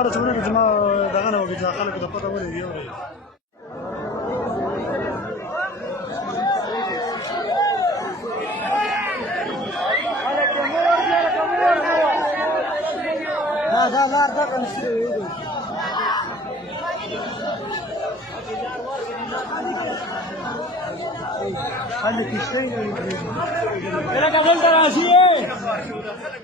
ماره څومره چې ما دغه نه وږي چې خلک د پته ولري اوري دا لار دا کنسي خلک کشتی نه لري کله کابل ته راشي